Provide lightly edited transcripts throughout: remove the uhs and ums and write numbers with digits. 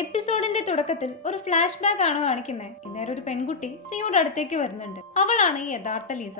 എപ്പിസോഡിന്റെ തുടക്കത്തിൽ ഒരു flash back ആണ് കാണിക്കുന്നത്. ഇന്നേരം ഒരു പെൺകുട്ടി സിയോയുടെ അടുത്തേക്ക് വരുന്നുണ്ട്. അവളാണ് ഈ യഥാർത്ഥ ലീസ.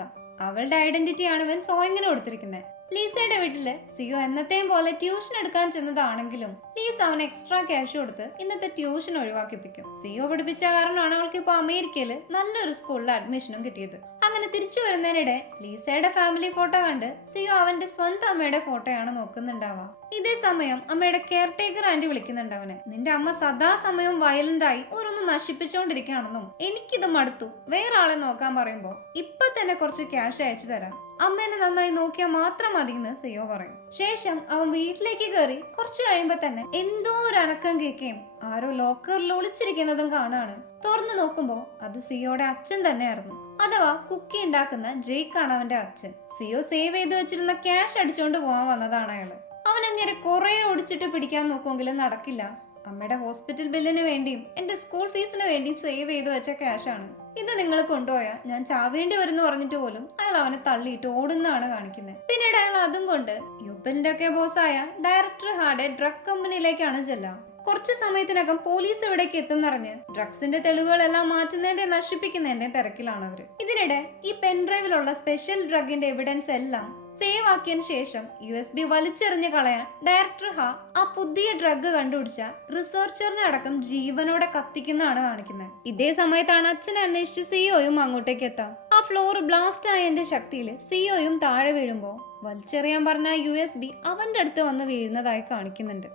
അവളുടെ ഐഡന്റിറ്റി ആണ് ഇവൻ സോയിങ്ങിന് കൊടുത്തിരിക്കുന്നത്. ലീസയുടെ വീട്ടില് സിയോ എന്നത്തെയും പോലെ ട്യൂഷൻ എടുക്കാൻ ചെന്നതാണെങ്കിലും ലീസ അവന് എക്സ്ട്രാ ക്യാഷ് കൊടുത്ത് ഇന്നത്തെ ട്യൂഷൻ ഒഴിവാക്കിപ്പിക്കും. സിയോ പഠിപ്പിച്ച കാരണമാണ് അവൾക്ക് ഇപ്പൊ അമേരിക്കയിൽ നല്ലൊരു സ്കൂളിൽ അഡ്മിഷനും കിട്ടിയത്. അങ്ങനെ തിരിച്ചു വരുന്നതിനിടെ ലീസയുടെ ഫാമിലി ഫോട്ടോ കണ്ട് സിയോ അവന്റെ സ്വന്തം അമ്മയുടെ ഫോട്ടോയാണ് നോക്കുന്നുണ്ടാവുക. ഇതേ സമയം അമ്മയുടെ കെയർ ടേക്കർ ആന്റി വിളിക്കുന്നുണ്ട് അവനെ. നിന്റെ അമ്മ സദാസമയം വയലന്റ് ആയി ഓരോന്ന് നശിപ്പിച്ചുകൊണ്ടിരിക്കുകയാണെന്നും എനിക്കിത് മടുത്തു, വേറെ ആളെ നോക്കാൻ പറയുമ്പോ ഇപ്പൊ തന്നെ കുറച്ച് ക്യാഷ് അയച്ചു തരാം, അമ്മേനെ നന്നായി നോക്കിയാൽ മാത്രം മതി എന്ന് സിയോ പറയും. ശേഷം അവൻ വീട്ടിലേക്ക് കയറി കുറച്ചു കഴിയുമ്പോ തന്നെ എന്തോ ഒരു അനക്കം കേൾക്കുകയും ആരോ ലോക്കറിൽ ഒളിച്ചിരിക്കുന്നതും കാണാണ്. തുറന്നു നോക്കുമ്പോ അത് സിയോയുടെ അച്ഛൻ തന്നെയായിരുന്നു. അഥവാ കുക്കി ഉണ്ടാക്കുന്ന ജെയ്ക്കാണ് അവന്റെ അച്ഛൻ. സിയോ സേവ് ചെയ്ത് വെച്ചിരുന്ന ക്യാഷ് അടിച്ചുകൊണ്ട് പോകാൻ വന്നതാണ് അയാള്. അവൻ അങ്ങനെ കുറെ ഓടിച്ചിട്ട് പിടിക്കാൻ നോക്കുമെങ്കിലും നടക്കില്ല. അമ്മയുടെ ഹോസ്പിറ്റൽ ബില്ലിന് വേണ്ടിയും എന്റെ സ്കൂൾ ഫീസിന് വേണ്ടിയും സേവ് ചെയ്ത് വെച്ച ക്യാഷാണ്. ഇത് നിങ്ങൾ കൊണ്ടുപോയാ ഞാൻ ചാവേണ്ടി വരുന്നു പറഞ്ഞിട്ട് പോലും അയാൾ അവനെ തള്ളിയിട്ട് ഓടുന്നതാണ് കാണിക്കുന്നത്. പിന്നീട് അയാൾ അതും കൊണ്ട് യുപ്പിലിന്റെ ഒക്കെ ബോസായ ഡയറക്ടർ ഹാർഡ് ഡ്രഗ് കമ്പനിയിലേക്കാണ് ചെല്ലുക. കുറച്ചു സമയത്തിനകം പോലീസ് ഇവിടേക്ക് എത്തുന്നറിഞ്ഞ് ഡ്രഗ്സിന്റെ തെളിവുകളെല്ലാം മാറ്റുന്നതിന്റെ നശിപ്പിക്കുന്നതിന്റെ തിരക്കിലാണ് അവര്. ഇതിനിടെ ഈ പെൻഡ്രൈവിലുള്ള സ്പെഷ്യൽ ഡ്രഗിന്റെ എവിഡൻസ് എല്ലാം സേവ് ആക്കിയതിനു ശേഷം USB വലിച്ചെറിഞ്ഞ് കളയാൻ ഡയറക്ടർ ആ പുതിയ ഡ്രഗ് കണ്ടുപിടിച്ച റിസർച്ചറിനെ അടക്കം ജീവനോടെ കത്തിക്കുന്നതാണ് കാണിക്കുന്നത്. ഇതേ സമയത്താണ് അച്ഛനെ അന്വേഷിച്ച് സിയോയും അങ്ങോട്ടേക്ക് എത്താം. ആ ഫ്ലോർ ബ്ലാസ്റ്റ് ആയതിന്റെ ശക്തിയിൽ സിയോയും താഴെ വീഴുമ്പോ വലിച്ചെറിയാൻ പറഞ്ഞ USB അവന്റെ അടുത്ത് വന്ന് വീഴുന്നതായി കാണിക്കുന്നുണ്ട്.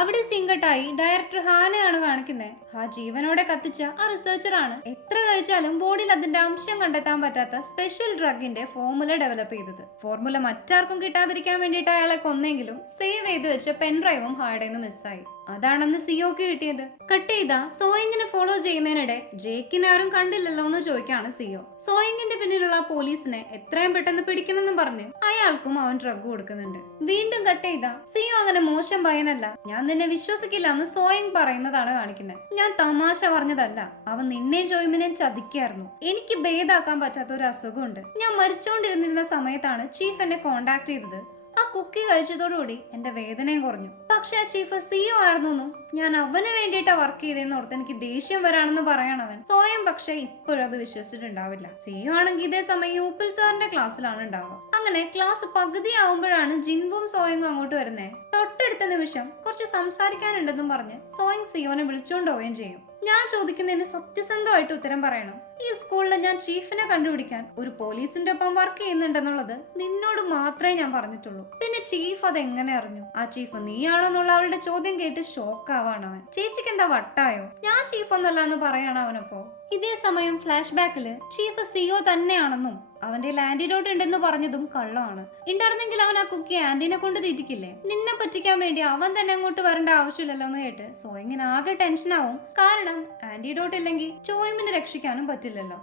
അവിടെ സിംഗട്ടായി ഡയറക്ടർ ഹാനെയാണ് കാണിക്കുന്നത്. ജീവനോടെ കത്തിച്ച ആ റിസർച്ചറാണ് എത്ര കഴിച്ചാലും ബോഡിയിൽ അതിന്റെ അംശം കണ്ടെത്താൻ പറ്റാത്ത സ്പെഷ്യൽ ഡ്രഗിന്റെ ഫോർമുല ഡെവലപ്പ് ചെയ്തത്. ഫോർമുല മറ്റാർക്കും കിട്ടാതിരിക്കാൻ വേണ്ടിയിട്ട് അയാളെ കൊന്നെങ്കിലും സേവ് ചെയ്ത് വെച്ച പെൻഡ്രൈവും ഹാർഡേന്ന് മിസ്സായി. അതാണെന്ന് സിയോക്ക് കിട്ടിയത്. കട്ട് ചെയ്ത സോയിങ്ങിനെ ഫോളോ ചെയ്യുന്നതിനിടെ ജേക്കിനെ ആരും കണ്ടില്ലല്ലോ എന്ന് ചോദിക്കാണ് സിയോ. സോയിങ്ങിന്റെ പിന്നിലുള്ള പോലീസിനെ എത്രയും പെട്ടെന്ന് പിടിക്കണമെന്ന് പറഞ്ഞ് അയാൾക്കും അവൻ ഡ്രഗ് കൊടുക്കുന്നുണ്ട്. വീണ്ടും കട്ട് ചെയ്ത സിയോ അങ്ങനെ മോശം പയ്യനല്ല, ഞാൻ നിന്നെ വിശ്വസിക്കില്ല എന്ന് സോയിങ് പറയുന്നതാണ് കാണിക്കുന്നത്. ഞാൻ തമാശ പറഞ്ഞതല്ല, അവൻ നിന്നെ ജോയിമിനെ ചതിക്കായിരുന്നു. എനിക്ക് ഭേദാക്കാൻ പറ്റാത്ത ഒരു അസുഖമുണ്ട്. ഞാൻ മരിച്ചുകൊണ്ടിരുന്നിരുന്ന സമയത്താണ് ചീഫ് എന്നെ കോണ്ടാക്ട് ചെയ്തത്. ആ കുക്കി കഴിച്ചതോടുകൂടി എന്റെ വേദനയും കുറഞ്ഞു. പക്ഷെ ആ ചീഫ് സിയോ ആയിരുന്നു എന്നും ഞാൻ അവന് വേണ്ടിയിട്ടാ വർക്ക് ചെയ്തെന്ന് ഓർത്ത് എനിക്ക് ദേഷ്യം വരാണെന്ന് പറയണവൻ സ്വയം. പക്ഷെ ഇപ്പോഴും അത് വിശ്വസിച്ചിട്ടുണ്ടാവില്ല. സിയോ ആണെങ്കിൽ ഇതേ സമയം യൂപ്പിൽ സാറിന്റെ ക്ലാസ്സിലാണ് ഉണ്ടാവുക. അങ്ങനെ ക്ലാസ് പകുതി ആവുമ്പോഴാണ് ജിൻവും സോയിങ്ങും അങ്ങോട്ട് വരുന്നേ. തൊട്ടടുത്ത നിമിഷം കുറച്ച് സംസാരിക്കാനുണ്ടെന്നും പറഞ്ഞ് സോയിങ് സിയോനെ വിളിച്ചുകൊണ്ട് പോവുകയും ചെയ്യും. ഞാൻ ചോദിക്കുന്നതിന് സത്യസന്ധമായിട്ട് ഉത്തരം പറയണം. ഈ സ്കൂളിൽ ഞാൻ ചീഫിനെ കണ്ടുപിടിക്കാൻ ഒരു പോലീസിന്റെ ഒപ്പം വർക്ക് ചെയ്യുന്നുണ്ടെന്നുള്ളത് നിന്നോട് മാത്രമേ ഞാൻ പറഞ്ഞിട്ടുള്ളൂ. പിന്നെ ചീഫ് അതെങ്ങനെ അറിഞ്ഞു? ആ ചീഫ് നീയാണോ എന്നുള്ള അവളുടെ ചോദ്യം കേട്ട് ഷോക്ക് ആവാണ് അവൻ. ചേച്ചിക്ക് എന്താ വട്ടായോ? ഞാൻ ചീഫ് ഒന്നല്ല എന്ന് പറയണം അവനപ്പോ. ഇതേ സമയം ഫ്ലാഷ് ബാക്കില് ചീഫ് സിയോ തന്നെയാണെന്നും അവന്റെ ആന്റിഡോട്ട് ഉണ്ടെന്ന് പറഞ്ഞതും കള്ളമാണ്. ഉണ്ടായിരുന്നെങ്കിൽ അവൻ ആ കുക്കി ആന്റിനെ കൊണ്ട് തീറ്റിക്കില്ലേ? നിന്നെ പറ്റിക്കാൻ വേണ്ടി അവൻ തന്നെ അങ്ങോട്ട് വരേണ്ട ആവശ്യമില്ലല്ലോ എന്ന് കേട്ട് സോയിങ്ങിന് ആകെ ടെൻഷനാവും. കാരണം ആന്റിഡോട്ട് ഇല്ലെങ്കിൽ ചോയിമിനെ രക്ഷിക്കാനും പറ്റില്ലല്ലോ.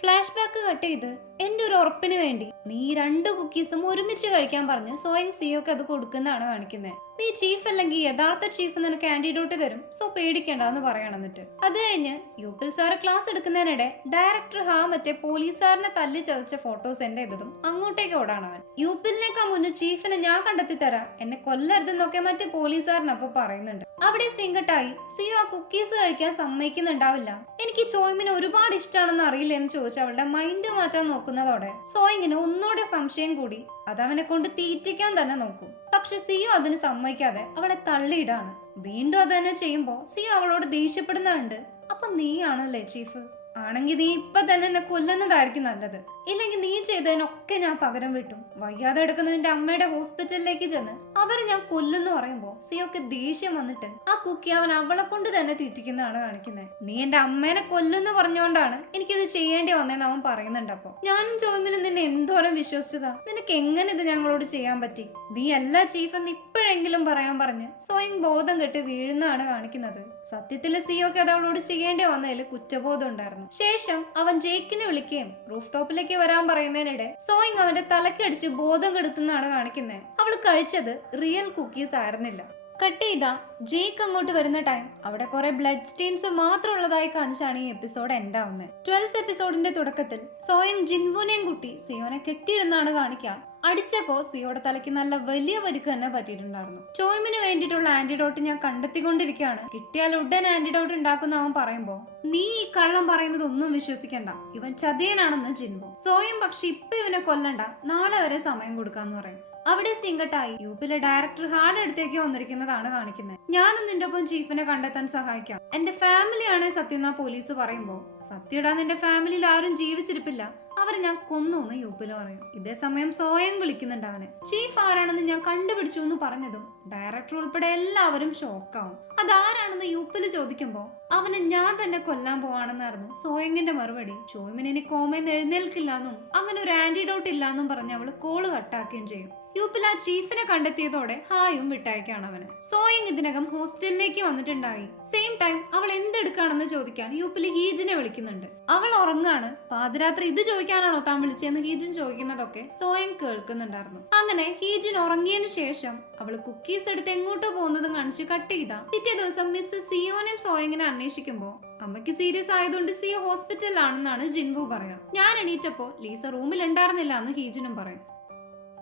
ഫ്ലാഷ് ബാക്ക് കട്ട് ചെയ്ത് എന്റെ ഒരു ഉറപ്പിന് വേണ്ടി നീ 2 കുക്കീസും ഒരുമിച്ച് കഴിക്കാൻ പറഞ്ഞ് സോയിങ് സിയോക്ക് അത് കൊടുക്കുന്നതാണ് കാണിക്കുന്നത്. നീ ചീഫ് അല്ലെങ്കിൽ യഥാർത്ഥ ചീഫ് നിനക്ക് ആന്റിഡോട്ട് തരും, സോ പേടിക്കേണ്ടെന്ന് പറയണം. എന്നിട്ട് അത് കഴിഞ്ഞ് യൂപ്പിൽ സാറ് ക്ലാസ് എടുക്കുന്നതിനിടെ ഡയറക്ടർ മറ്റേ പോലീസുകാരനെ തല്ലി ചതച്ച ഫോട്ടോ സെൻഡ് ചെയ്തതും അങ്ങോട്ടേക്ക് ഓടാണവൻ. യൂപ്പിലിനേക്കാൾ മുന്നേ ചീഫിനെ ഞാൻ കണ്ടെത്തി തരാം, എന്നെ കൊല്ലരുതെന്നൊക്കെ മറ്റേ പോലീസുകാരനപ്പൊ പറയുന്നുണ്ട്. അവിടെ സിംഗട്ടായി സിയോ ആ കുക്കീസ് കഴിക്കാൻ സമ്മതിക്കുന്നുണ്ടാവില്ല. എനിക്ക് ചോയ്മിനെ ഒരുപാട് ഇഷ്ടമാണെന്ന് അറിയില്ല എന്ന് ചോദിച്ചു അവളുടെ മൈൻഡ് മാറ്റാൻ നോക്കുന്നതോടെ സോയിങ്ങിന് ഒന്നുകൂടെ സംശയം കൂടി. അതവനെ കൊണ്ട് തീറ്റിക്കാൻ തന്നെ നോക്കും. പക്ഷെ സിയോ അതിന് സമ്മതിക്കാതെ അവളെ തള്ളിയിടാണ്. വീണ്ടും അത് തന്നെ ചെയ്യുമ്പോ സിയോ അവളോട് ദേഷ്യപ്പെടുന്നുണ്ട്. അപ്പൊ നീയാണല്ലേ ചീഫ്? ആണെങ്കിൽ നീ ഇപ്പൊ തന്നെ എന്നെ കൊല്ലുന്നതായിരിക്കും നല്ലത്. ഇല്ലെങ്കിൽ നീ ചെയ്തതിനൊക്കെ ഞാൻ പകരം വിട്ടും. വയ്യാതെ എടുക്കുന്ന നിന്റെ അമ്മയുടെ ഹോസ്പിറ്റലിലേക്ക് ചെന്ന് അവരെ ഞാൻ കൊല്ലുന്നു പറയുമ്പോ സിയോക്ക് ദേഷ്യം വന്നിട്ട് ആ കുക്കി അവൻ അവളെ കൊണ്ട് തന്നെ തീറ്റിക്കുന്നതാണ് കാണിക്കുന്നത്. നീ എന്റെ അമ്മേനെ കൊല്ലുന്നു പറഞ്ഞുകൊണ്ടാണ് എനിക്കിത് ചെയ്യേണ്ടി വന്നതെന്ന് അവൻ പറയുന്നുണ്ട്. അപ്പൊ ഞാനും ചോയ്മിനും നിന്നെ എന്തോരം വിശ്വസിച്ചതാ, നിനക്ക് എങ്ങനെ ഇത് ഞങ്ങളോട് ചെയ്യാൻ പറ്റി? നീ എല്ലാ ചീഫ് എന്ന് ഇപ്പോഴെങ്കിലും പറയാൻ പറഞ്ഞ് സ്വയം ബോധം കെട്ട് വീഴുന്നതാണ് കാണിക്കുന്നത്. സത്യത്തില് സിയോക്ക് അത് അവളോട് ചെയ്യേണ്ടി വന്നതിൽ കുറ്റബോധം ഉണ്ടായിരുന്നു. ശേഷം അവൻ ജേക്കിനെ വിളിക്കുകയും റൂഫ് ടോപ്പിലേക്ക് വരാൻ പറയുന്നതിനിടെ സോയിങ് അവന്റെ തലക്കടിച്ച് ബോധം കെടുത്തുന്നതാണ് കാണിക്കുന്നത്. അവൾ കഴിച്ചത് റിയൽ കുക്കീസ് ആയിരുന്നില്ല. കട്ട് ചെയ്ത ജേക്ക് അങ്ങോട്ട് വരുന്ന ടൈം അവിടെ കുറെ ബ്ലഡ് സ്റ്റെയിൻസ് മാത്രം ഉള്ളതായി കാണിച്ചാണ് ഈ എപ്പിസോഡ് എൻഡ് ആവുന്നത്. 12th എപ്പിസോഡിന്റെ തുടക്കത്തിൽ സോയിങ് ജിൻവുനെയും കുട്ടി സിയോനെ കെട്ടിയിടുന്നാണ് കാണിക്കുക. അടിച്ചപ്പോ സിയോടെ തലയ്ക്ക് നല്ല വലിയ പരിക്ക് തന്നെ പറ്റിയിട്ടുണ്ടായിരുന്നു. ചോയ്മിന് വേണ്ടിയിട്ടുള്ള ആന്റിഡോട്ട് ഞാൻ കണ്ടെത്തിക്കൊണ്ടിരിക്കുകയാണ്, കിട്ടിയാൽ ഉടൻ ആന്റിഡോട്ട് ഉണ്ടാക്കുന്ന അവൻ പറയുമ്പോ നീ ഈ കള്ളം പറയുന്നത് ഒന്നും വിശ്വസിക്കണ്ട, ഇവൻ ചതിയനാണെന്ന് ജിൻബോ. സോയും പക്ഷെ ഇപ്പൊ ഇവനെ കൊല്ലണ്ട, നാളെ വരെ സമയം കൊടുക്കാന്ന് പറയും. അവിടെ സിംഗട്ടായി യൂപ്പിലെ ഡയറക്ടർ ഹാർഡ് അടുത്തേക്ക് വന്നിരിക്കുന്നതാണ് കാണിക്കുന്നത്. ഞാനും നിന്റെ ഒപ്പം ചീഫിനെ കണ്ടെത്താൻ സഹായിക്കാം, എന്റെ ഫാമിലിയാണ് സത്യം എന്നാ പോലീസ് പറയുമ്പോ സത്യടാ നിന്റെ ഫാമിലിയിൽ ആരും ജീവിച്ചിരിപ്പില്ല, അവരെ ഞാൻ കൊന്നു എന്ന് യൂപ്പില് പറയും. ഇതേ സമയം സോയം വിളിക്കുന്നുണ്ട് അവന്. ചീഫ് ആരാണെന്ന് ഞാൻ കണ്ടുപിടിച്ചു എന്ന് പറഞ്ഞതും ഡയറക്ടർ ഉൾപ്പെടെ എല്ലാവരും ഷോക്കാവും. അതാരാണെന്ന് യൂപ്പില് ചോദിക്കുമ്പോ അവനെ ഞാൻ തന്നെ കൊല്ലാൻ പോവാണെന്നായിരുന്നു സോയങ്ങിന്റെ മറുപടി. ചോയ്മിന് ഇനി കോമയിൽ എഴുന്നേൽക്കില്ലാന്നും അങ്ങനെ ഒരു ആന്റിഡോട്ട് ഇല്ലാന്നും പറഞ്ഞ് അവള് കോള് കട്ടാക്കുകയും ചെയ്യും. യൂപ്പിൽ ആ ചീഫിനെ കണ്ടെത്തിയതോടെ ഹായും വിട്ടയക്കാണ് അവന്. സോയിങ് ഇതിനകം ഹോസ്റ്റലിലേക്ക് വന്നിട്ടുണ്ടായി. സെയിം ടൈം അവൾ എന്തെടുക്കാണെന്ന് ചോദിക്കാൻ യൂപ്പില് ഹീജിനെ വിളിക്കുന്നുണ്ട്. അവൾ ഉറങ്ങാണ്. പാതിരാത്രി ഇത് ചോദിക്കാനാണോ താൻ വിളിച്ചതെന്ന് ഹീജിൻ ചോദിക്കുന്നതൊക്കെ സോയിങ് കേൾക്കുന്നുണ്ടായിരുന്നു. അങ്ങനെ ഹീജിൻ ഉറങ്ങിയതിനു ശേഷം അവള് കുക്കീസ് എടുത്ത് എങ്ങോട്ടോ പോകുന്നതും കാണിച്ച് കട്ട് ചെയ്ത പിറ്റേ ദിവസം മിസ് സിയോനെയും സോയിങ്ങിനെ അന്വേഷിക്കുമ്പോ അമ്മയ്ക്ക് സീരിയസ് ആയതുകൊണ്ട് സിയോ ഹോസ്പിറ്റലിലാണെന്നാണ് ജിൻവു പറയാം. ഞാൻ എണീറ്റപ്പോ ലീസ റൂമിൽ ഉണ്ടായിരുന്നില്ല എന്ന് ഹീജിനും പറയും.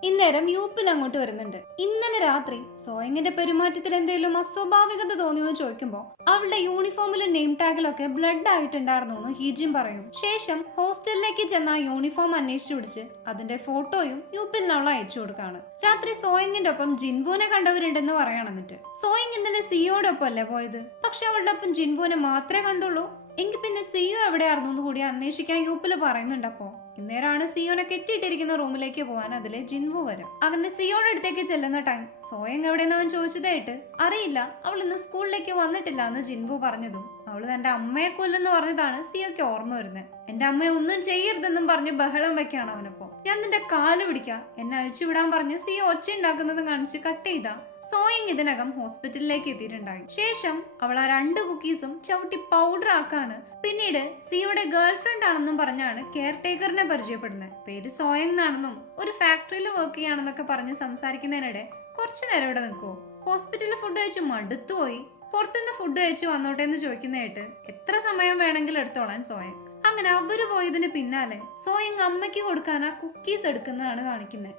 ഇന്നേരം യൂപ്പിൽ അങ്ങോട്ട് വരുന്നുണ്ട്. ഇന്നലെ രാത്രി സോയങ്ങിന്റെ പെരുമാറ്റത്തിൽ എന്തെങ്കിലും അസ്വാഭാവികത തോന്നിയെന്ന് ചോദിക്കുമ്പോ അവളുടെ യൂണിഫോമിലും നെയിം ടാഗിലൊക്കെ ബ്ലഡ് ആയിട്ടുണ്ടായിരുന്നു എന്ന് ഹീജിൻ പറയും. ശേഷം ഹോസ്റ്റലിലേക്ക് ചെന്ന ആ യൂണിഫോം അന്വേഷിച്ചു പിടിച്ച് അതിന്റെ ഫോട്ടോയും യൂപ്പിൽ അവൾ അയച്ചു കൊടുക്കാണ്. രാത്രി സോയിങ്ങിന്റെ ഒപ്പം ജിൻബുവിനെ കണ്ടവരുണ്ടെന്ന് പറയണം. എന്നിട്ട് സോയിങ് ഇന്നലെ സിയോടെ ഒപ്പം അല്ലേ പോയത്, പക്ഷെ അവളുടെ ഒപ്പം ജിൻബുവിനെ മാത്രമേ കണ്ടുള്ളൂ. എങ്കിൽ പിന്നെ സിയോ എവിടെയായിരുന്നു എന്ന് കൂടി അന്വേഷിക്കാൻ യൂപ്പില് പറയുന്നുണ്ട്. അപ്പോ ഇന്നേരാണ് സിയോനെ കെട്ടിയിട്ടിരിക്കുന്ന റൂമിലേക്ക് പോകാൻ അതിലെ ജിൻവു വരും. അങ്ങനെ സിയോയുടെ അടുത്തേക്ക് ചെല്ലുന്ന ടൈം സോയങ് എവിടെയെന്ന് അവൻ ചോദിച്ചതായിട്ട് അറിയില്ല, അവൾ ഇന്ന് സ്കൂളിലേക്ക് വന്നിട്ടില്ല എന്ന് ജിൻവു പറഞ്ഞതും അവള് തന്റെ അമ്മയെ കൊല്ലെന്ന് പറഞ്ഞതാണ് സിയോയ്ക്ക് ഓർമ്മ വരുന്നത്. എന്റെ അമ്മയെ ഒന്നും ചെയ്യരുതെന്നും പറഞ്ഞ് ബഹളം വെക്കാണ് അവനപ്പോ. ഞാൻ നിന്റെ കാല് പിടിക്കാം, എന്നെ അഴിച്ചുവിടാൻ പറഞ്ഞ് സിയോ ഒച്ച ഉണ്ടാക്കുന്നതും കാണിച്ച് കട്ട് ചെയ്ത സോയിങ് ഇതിനകം ഹോസ്പിറ്റലിലേക്ക് എത്തിയിട്ടുണ്ടായി. ശേഷം അവൾ ആ 2 കുക്കീസും ചവിട്ടി പൗഡർ ആക്കാണ്. പിന്നീട് സിയോയുടെ ഗേൾഫ്രണ്ട് ആണെന്നും പറഞ്ഞാണ് കെയർ ടേക്കറിനെ പരിചയപ്പെടുന്നത്. പേര് സോയങ് എന്നാണെന്നും ഒരു ഫാക്ടറിയിൽ വർക്ക് ചെയ്യാണെന്നൊക്കെ പറഞ്ഞ് സംസാരിക്കുന്നതിനിടെ കുറച്ചു നേരം ഇവിടെ നിൽക്കുവോ, ഹോസ്പിറ്റലിൽ ഫുഡ് കഴിച്ച് മടുത്തുപോയി, പുറത്തുനിന്ന് ഫുഡ് കഴിച്ച് വന്നോട്ടെ എന്ന് ചോദിക്കുന്നതായിട്ട് എത്ര സമയം വേണമെങ്കിലും എടുത്തോളാൻ സോയങ്. അങ്ങനെ അവര് പോയതിന് പിന്നാലെ സോയങ് അമ്മയ്ക്ക് കൊടുക്കാൻ ആ കുക്കീസ് എടുക്കുന്നതാണ് കാണിക്കുന്നത്.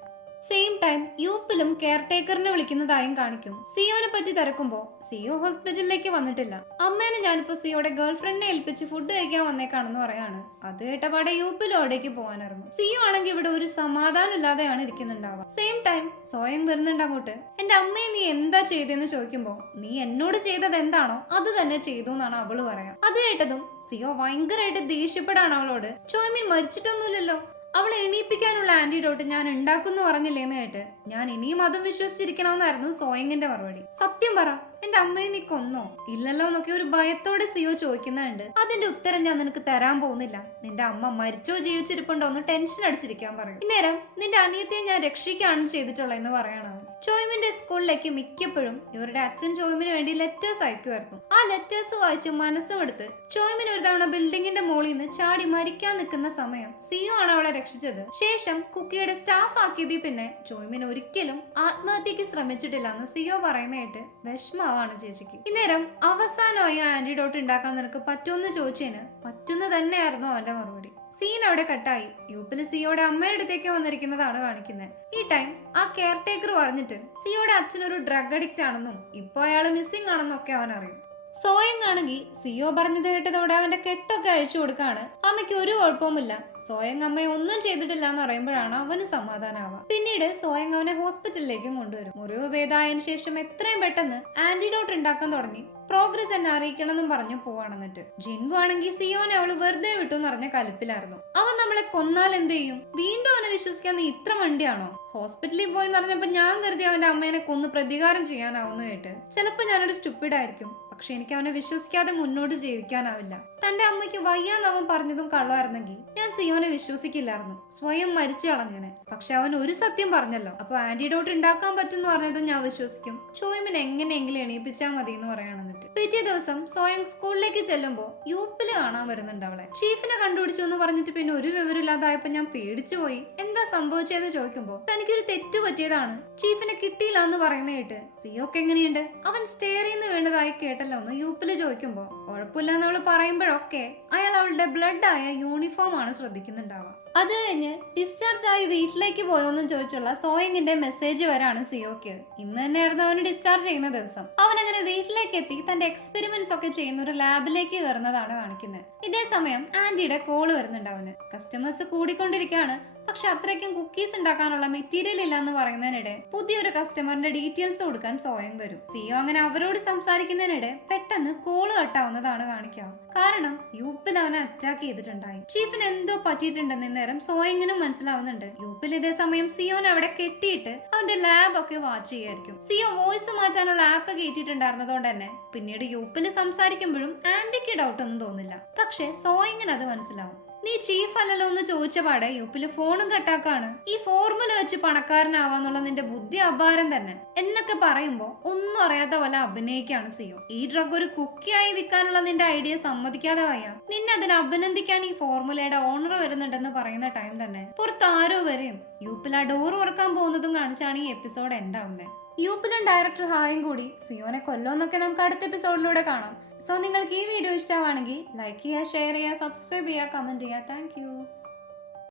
സെയിം ടൈം യൂപ്പിലും കെയർ ടേക്കറിനെ വിളിക്കുന്നതായും കാണിക്കും. സിയോനെ പറ്റി തിരക്കുമ്പോ സിയോ ഹോസ്പിറ്റലിലേക്ക് വന്നിട്ടില്ല, അമ്മേനെ ഞാനിപ്പോ സിയോയുടെ ഗേൾഫ്രണ്ടിനെ ഏൽപ്പിച്ച് ഫുഡ് കഴിക്കാൻ വന്നേക്കാണെന്ന് പറയാണ്. അത് കേട്ടപാടെ യൂപ്പിലും അവിടേക്ക് പോകാനായിരുന്നു. സിയോ ആണെങ്കിൽ ഇവിടെ ഒരു സമാധാനം ഇല്ലാതെയാണ് ഇരിക്കുന്നുണ്ടാവുക. സെയിം ടൈം സോയങ് വരുന്നുണ്ട് അങ്ങോട്ട്. എന്റെ അമ്മയെ നീ എന്താ ചെയ്തെന്ന് ചോദിക്കുമ്പോ നീ എന്നോട് ചെയ്തത് എന്താണോ അത് തന്നെ ചെയ്തു എന്നാണ് അവള് പറയാ. അത് കേട്ടതും സിയോ ഭയങ്കരമായിട്ട് ദേഷ്യപ്പെടാണ് അവളോട്. ചോയ്മിൻ മരിച്ചിട്ടൊന്നുമില്ലല്ലോ, അവളെ എണീപ്പിക്കാനുള്ള ആന്റിഡോട്ട് ഞാൻ ഉണ്ടാക്കുന്നു പറഞ്ഞില്ലേന്ന് കേട്ട് ഞാൻ ഇനിയും അതും വിശ്വസിച്ചിരിക്കണമെന്നായിരുന്നു സോയിങ്ങിന്റെ മറുപടി. സത്യം പറ, എന്റെ അമ്മയെ നീ കൊന്നോ? ഇല്ലല്ലോ എന്നൊക്കെ ഒരു ഭയത്തോടെ സിയോ ചോദിക്കുന്നുണ്ട്. അതിന്റെ ഉത്തരം ഞാൻ നിനക്ക് തരാൻ പോകുന്നില്ല, നിന്റെ അമ്മ മരിച്ചോ ജീവിച്ചിരിപ്പുണ്ടോ എന്ന് ടെൻഷൻ അടിച്ചിരിക്കാൻ പറയും. ഇന്നേരം നിന്റെ അനിയത്തെ ഞാൻ രക്ഷിക്കുകയാണ് ചെയ്തിട്ടുള്ളതെന്ന് പറയണം അവൻ. ചോയ്മിന്റെ സ്കൂളിലേക്ക് മിക്കപ്പോഴും ഇവരുടെ അച്ഛൻ ചോയ്മിന് വേണ്ടി ലെറ്റേഴ്സ് അയക്കുമായിരുന്നു. ആ ലെറ്റേഴ്സ് വായിച്ച് മനസ്സും എടുത്ത് ചോയ്മിന് ഒരു തവണ ബിൽഡിങ്ങിന്റെ മുകളിൽ നിന്ന് ചാടി മരിക്കാൻ നിൽക്കുന്ന സമയം സിയോ ആണ് അവളെ രക്ഷിച്ചത്. ശേഷം കുക്കിയുടെ സ്റ്റാഫ് ആക്കിയതിൽ പിന്നെ ചോയ്മിന് ഒരിക്കലും ആത്മഹത്യക്ക് ശ്രമിച്ചിട്ടില്ല എന്ന് സിയോ പറയുന്നതായിട്ട് വിഷമാവാണ് ചേച്ചിക്ക്. ഇന്നേരം അവസാനമായി ആന്റിഡോട്ട് ഉണ്ടാക്കാൻ നിനക്ക് പറ്റുമെന്ന് ചോദിച്ചതിന് പറ്റുന്ന തന്നെയായിരുന്നു അവന്റെ മറുപടി. സീൻ അവിടെ കട്ടായി. യൂപ്പില് സിയോയുടെ അമ്മയുടെ അടുത്തേക്ക് വന്നിരിക്കുന്നതാണ് കാണിക്കുന്നത്. ഈ ടൈം ആ കെയർ ടേക്കർ പറഞ്ഞിട്ട് സിയോയുടെ അച്ഛനൊരു ഡ്രഗ് അഡിക്റ്റ് ആണെന്നും ഇപ്പൊ അയാള് മിസ്സിംഗ് ആണെന്നും ഒക്കെ അവൻ അറിയും. സോയങ് ആണെങ്കിൽ സിയോ പറഞ്ഞത് കേട്ടതോടെ അവന്റെ കെട്ടൊക്കെ അഴിച്ചു കൊടുക്കാണ്. അമ്മയ്ക്ക് ഒരു കുഴപ്പവുമില്ല, സോയങ് അമ്മയെ ഒന്നും ചെയ്തിട്ടില്ല എന്ന് പറയുമ്പോഴാണ് അവന് സമാധാനമാവുക. പിന്നീട് സോയങ് അവനെ ഹോസ്പിറ്റലിലേക്കും കൊണ്ടുവരും. മുറിവ് ഭേദമായതിനു ശേഷം എത്രയും പെട്ടെന്ന് ആന്റിഡോട്ട് ഉണ്ടാക്കാൻ തുടങ്ങി പ്രോഗ്രസ് എന്നെ അറിയിക്കണം എന്നും പറഞ്ഞു പോവാണെന്നിട്ട്. ജിൻവു ആണെങ്കിൽ സിയോനെ അവള് വെറുതെ വിട്ടു എന്നറിഞ്ഞ കലിപ്പിലായിരുന്നു. അവൻ നമ്മളെ കൊന്നാൽ എന്ത് ചെയ്യും, വീണ്ടും അവനെ വിശ്വസിക്കാൻ നീ ഇത്ര വണ്ടിയാണോ? ഹോസ്പിറ്റലിൽ പോയി പറഞ്ഞപ്പോ ഞാൻ കരുതി അവന്റെ അമ്മേനെ കൊന്ന് പ്രതികാരം ചെയ്യാനാവുന്ന കേട്ട് ചിലപ്പോ ഞാനൊരു സ്റ്റുപ്പിഡായിരിക്കും, പക്ഷെ എനിക്ക് അവനെ വിശ്വസിക്കാതെ മുന്നോട്ട് ജീവിക്കാനാവില്ല. തന്റെ അമ്മയ്ക്ക് വയ്യാന്ന് അവൻ പറഞ്ഞതും കള്ളമായിരുന്നെങ്കിൽ ഞാൻ സിയോനെ വിശ്വസിക്കില്ലായിരുന്നു, സ്വയം മരിച്ചു കളഞ്ഞനെ. പക്ഷെ അവൻ ഒരു സത്യം പറഞ്ഞല്ലോ, അപ്പൊ ആന്റിഡോട്ട് ഉണ്ടാക്കാൻ പറ്റുമെന്ന് പറഞ്ഞതും ഞാൻ വിശ്വസിക്കും. ചോയ്മിനെ എങ്ങനെയെങ്കിലും എണീപ്പിച്ചാൽ മതി എന്ന് പറയാണെന്നിട്ട്. പിറ്റേ ദിവസം സോയങ് സ്കൂളിലേക്ക് ചെല്ലുമ്പോ യൂപ്പില് കാണാൻ വരുന്നുണ്ട് അവളെ. ചീഫിനെ കണ്ടുപിടിച്ചു എന്ന് പറഞ്ഞിട്ട് പിന്നെ ഒരു വിവരമില്ലാതായപ്പോ ഞാൻ പേടിച്ചു പോയി. എന്താ സംഭവിച്ചതെന്ന് ചോദിക്കുമ്പോ തനിക്കൊരു തെറ്റ് പറ്റിയതാണ്, ചീഫിനെ കിട്ടിയില്ല എന്ന് പറയുന്ന കേട്ട് സിയോക്ക് എങ്ങനെയുണ്ട്, അവൻ സ്റ്റെയറിൽ നിന്ന് വീണതായി കേട്ടല്ലോ എന്ന് യൂപ്പില് ചോദിക്കുമ്പോ കുഴപ്പമില്ല എന്ന് അവള് പറയുമ്പോഴൊക്കെ അയാൾ അവളുടെ ബ്ലഡ് ആയ യൂണിഫോം ആണ് ശ്രദ്ധിക്കുന്നുണ്ടാവുക. അത് കഴിഞ്ഞ് ഡിസ്ചാർജ് ആയി വീട്ടിലേക്ക് പോയോന്നും ചോദിച്ചുള്ള സോയിങ്ങിന്റെ മെസ്സേജ് വരാണ് സിയോക്ക്. ഇന്ന് തന്നെയായിരുന്നു അവന് ഡിസ്ചാർജ് ചെയ്യുന്ന ദിവസം. അവൻ അങ്ങനെ വീട്ടിലേക്ക് എത്തി തന്റെ എക്സ്പെരിമെന്റ്സ് ഒക്കെ ചെയ്യുന്ന ഒരു ലാബിലേക്ക് കയറുന്നതാണ് കാണിക്കുന്നത്. ഇതേ സമയം ആന്റിയുടെ കോള് വരുന്നുണ്ട് അവന്. കസ്റ്റമേഴ്സ് കൂടിക്കൊണ്ടിരിക്കുകയാണ്. പക്ഷെ അത്രയ്ക്കും കുക്കീസ് ഉണ്ടാക്കാനുള്ള മെറ്റീരിയൽ ഇല്ല എന്ന് പറയുന്നതിനിടെ പുതിയൊരു കസ്റ്റമറിന്റെ ഡീറ്റെയിൽസ് കൊടുക്കാൻ സോയം വരും. സിയോ അങ്ങനെ അവരോട് സംസാരിക്കുന്നതിനിടെ പെട്ടെന്ന് കോള് കട്ടാവുന്നതാണ് കാണിക്കുക. കാരണം യൂപ്പിൽ അവനെ അറ്റാക്ക് ചെയ്തിട്ടുണ്ടായി. ചീഫിന് എന്തോ പറ്റിയിട്ടുണ്ടെന്ന് നേരം സോയിങ്ങിനും മനസ്സിലാവുന്നുണ്ട്. യൂപ്പിൽ ഇതേ സമയം സിയോനെ അവിടെ കെട്ടിയിട്ട് അവന്റെ ലാബ് ഒക്കെ വാച്ച് ചെയ്യായിരിക്കും. സിയോ വോയിസ് മാറ്റാനുള്ള ആപ്പ് കയറ്റിയിട്ടുണ്ടായിരുന്നതുകൊണ്ട് തന്നെ പിന്നീട് യൂപ്പിൽ സംസാരിക്കുമ്പോഴും ആന്റിക്ക് ഡൗട്ട് ഒന്നും തോന്നില്ല. പക്ഷെ സോയിങ്ങിന് അത് മനസ്സിലാവും. നീ ചീഫ് അല്ലല്ലോ എന്ന് ചോദിച്ച പാടെ യൂപ്പില് ഫോണും കട്ടാക്കാണ്. ഈ ഫോർമുല വെച്ച് പണക്കാരനാവാന്നുള്ള നിന്റെ ബുദ്ധി അപാരം തന്നെ എന്നൊക്കെ പറയുമ്പോ ഒന്നും അറിയാത്ത പോലെ അഭിനയിക്കാണ് സിയോ. ഈ ഡ്രഗ് ഒരു കുക്കിയായി വിൽക്കാനുള്ള നിന്റെ ഐഡിയ സമ്മതിക്കാതെ വയ്യ. നിന്നെ അതിനെ അഭിനന്ദിക്കാൻ ഈ ഫോർമുലയുടെ ഓണർ വരുന്നുണ്ടെന്ന് പറയുന്ന ടൈം തന്നെ പുറത്ത് ആരോ വരെയും യൂപ്പിൽ ആ ഡോർ തുറക്കാൻ പോകുന്നതും കാണിച്ചാണ് ഈ എപ്പിസോഡ് എൻഡ് ആവുന്നത്. യൂപ്പിലും ഡയറക്ടർ ഹായും കൂടി സിയോനെ കൊല്ലോന്നൊക്കെ നമുക്ക് അടുത്ത എപ്പിസോഡിലൂടെ കാണാം. സോ നിങ്ങൾക്ക് ഈ വീഡിയോ ഇഷ്ടമാണെങ്കിൽ ലൈക്ക് ചെയ്യുക, ഷെയർ ചെയ്യുക, സബ്സ്ക്രൈബ് ചെയ്യുക, കമന്റ് ചെയ്യുക. താങ്ക്